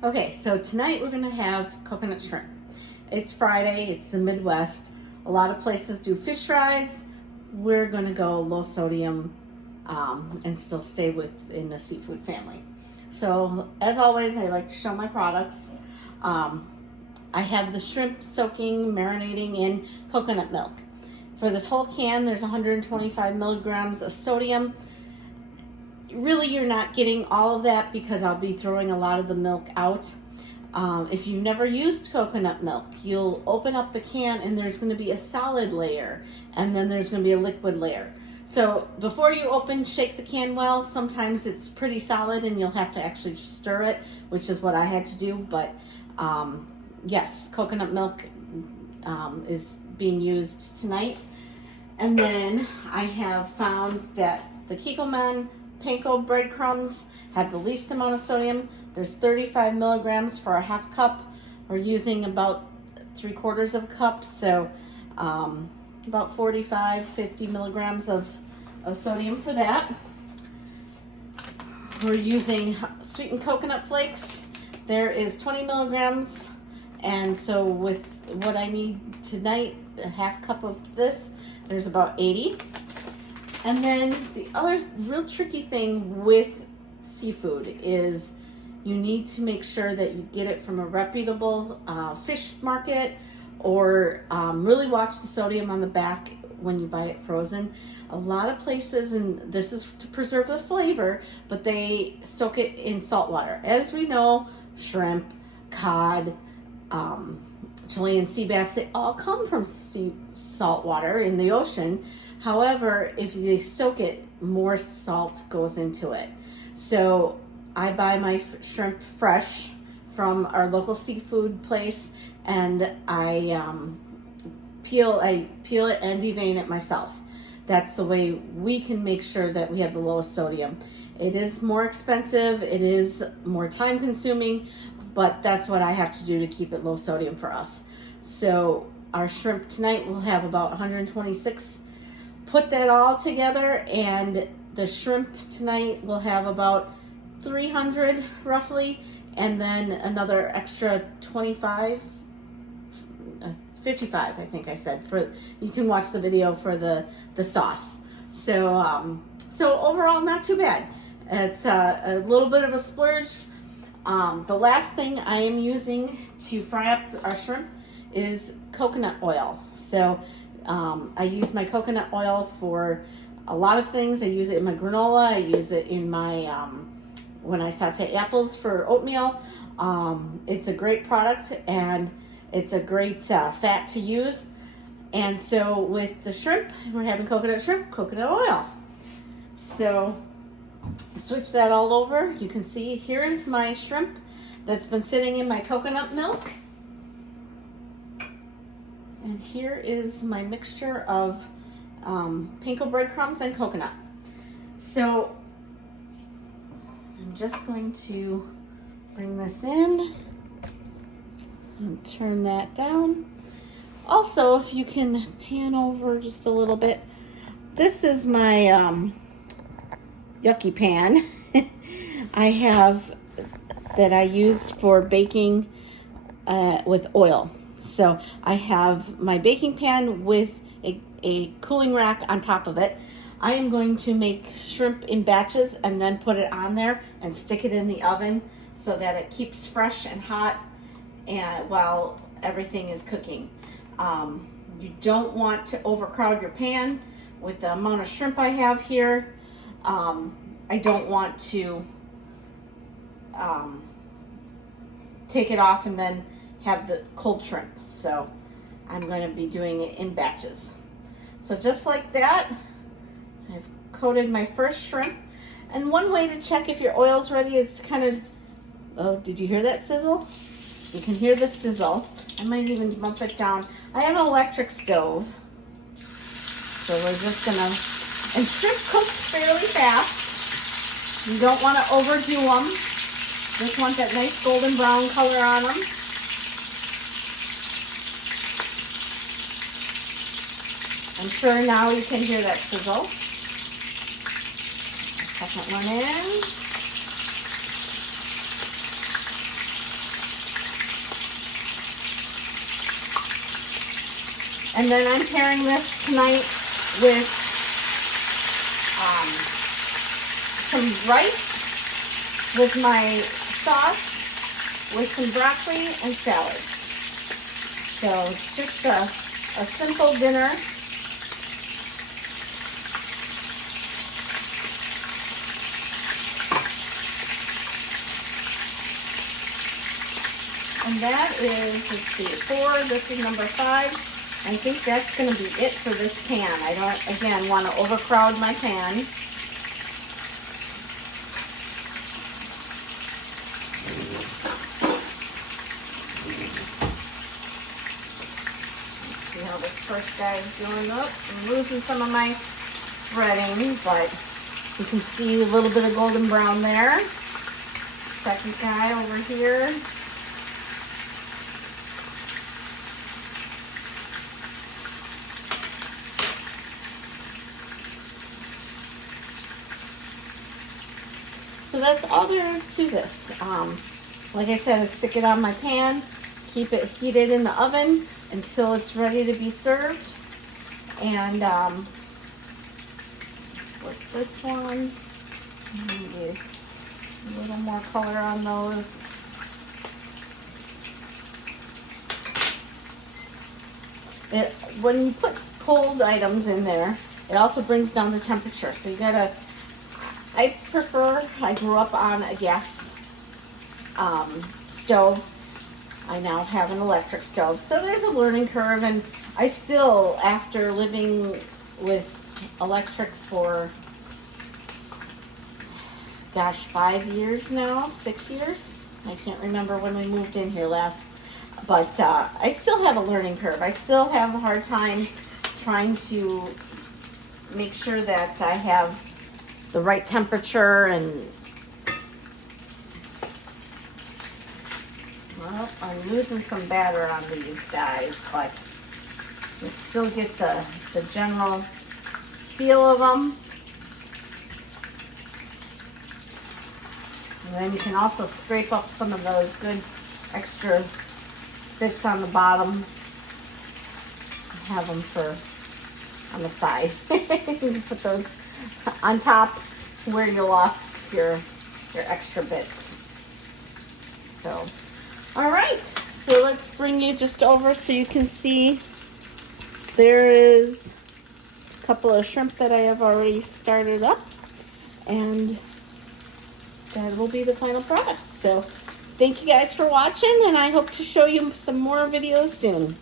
Okay, so tonight we're gonna have coconut shrimp. It's Friday, it's the Midwest. A lot of places do fish fries. We're gonna go low sodium and still stay within the seafood family. So as always, I like to show my products. I have the shrimp soaking, marinating in coconut milk. For this whole can, there's 125 milligrams of sodium. Really, you're not getting all of that because I'll be throwing a lot of the milk out. If you've never used coconut milk, you'll open up the can and there's going to be a solid layer and then there's going to be a liquid layer. So before you open, shake the can well. Sometimes it's pretty solid and you'll have to actually stir it, which is what I had to do. But yes, coconut milk is being used tonight. And then I have found that the Kikkoman panko breadcrumbs have the least amount of sodium. There's 35 milligrams for a half cup. We're using about 3/4 of a cup, so about 50 milligrams of sodium for that. We're using sweetened coconut flakes. There is 20 milligrams, and so with what I need tonight, a half cup of this, there's about 80. And then the other real tricky thing with seafood is you need to make sure that you get it from a reputable fish market, or really watch the sodium on the back when you buy it frozen. A lot of places, and this is to preserve the flavor, but they soak it in salt water. As we know, shrimp, cod, Chilean sea bass, they all come from salt water in the ocean. However, if you soak it, more salt goes into it. So I buy my shrimp fresh from our local seafood place, and I peel it and devein it myself. That's the way we can make sure that we have the lowest sodium. It is more expensive, it is more time consuming, but that's what I have to do to keep it low sodium for us. So our shrimp tonight will have about 126. Put that all together, and the shrimp tonight will have about 300 roughly, and then another extra 55 I think I said. For you can watch the video for the sauce. So so overall, not too bad. It's a little bit of a splurge. The last thing I am using to fry up our shrimp is coconut oil. So I use my coconut oil for a lot of things. I use it in my granola. I use it in my when I saute apples for oatmeal. It's a great product, and it's a great fat to use. And so with the shrimp, we're having coconut shrimp, coconut oil. So switch that all over. You can see here's my shrimp that's been sitting in my coconut milk. And here is my mixture of panko breadcrumbs and coconut. So I'm just going to bring this in and turn that down. Also, if you can pan over just a little bit, this is my yucky pan I have that I use for baking with oil. So I have my baking pan with a cooling rack on top of it. I am going to make shrimp in batches and then put it on there and stick it in the oven so that it keeps fresh and hot and while everything is cooking. You don't want to overcrowd your pan with the amount of shrimp I have here. I don't want to take it off and then have the cold shrimp. So I'm going to be doing it in batches. So just like that, I've coated my first shrimp. And one way to check if your oil's ready is to kind of, oh, did you hear that sizzle? You can hear the sizzle. I might even bump it down. I have an electric stove. So we're just gonna, and shrimp cooks fairly fast. You don't want to overdo them. Just want that nice golden brown color on them. I'm sure now you can hear that sizzle. Second one in. And then I'm pairing this tonight with some rice with my sauce, with some broccoli and salads. So it's just a simple dinner. And that is, let's see, 4, this is number 5. I think that's going to be it for this pan. I don't, again, want to overcrowd my pan. Let's see how this first guy is doing. Oh, I'm losing some of my breading, but you can see a little bit of golden brown there. Second guy over here. So that's all there is to this. Like I said, I stick it on my pan, keep it heated in the oven until it's ready to be served. And with this one, maybe a little more color on those. When you put cold items in there, it also brings down the temperature. So you gotta, I grew up on a gas stove. I now have an electric stove. So there's a learning curve, and I still, after living with electric for, gosh, 5 years now, 6 years. I can't remember when we moved in here last, but I still have a learning curve. I still have a hard time trying to make sure that I have the right temperature. And well, I'm losing some batter on these guys, but you still get the general feel of them. And then you can also scrape up some of those good extra bits on the bottom. Have them for on the side. You can put those on top where you lost your extra bits. So, all right. So let's bring you just over so you can see. There is a couple of shrimp that I have already started up, and that will be the final product. So thank you guys for watching, and I hope to show you some more videos soon.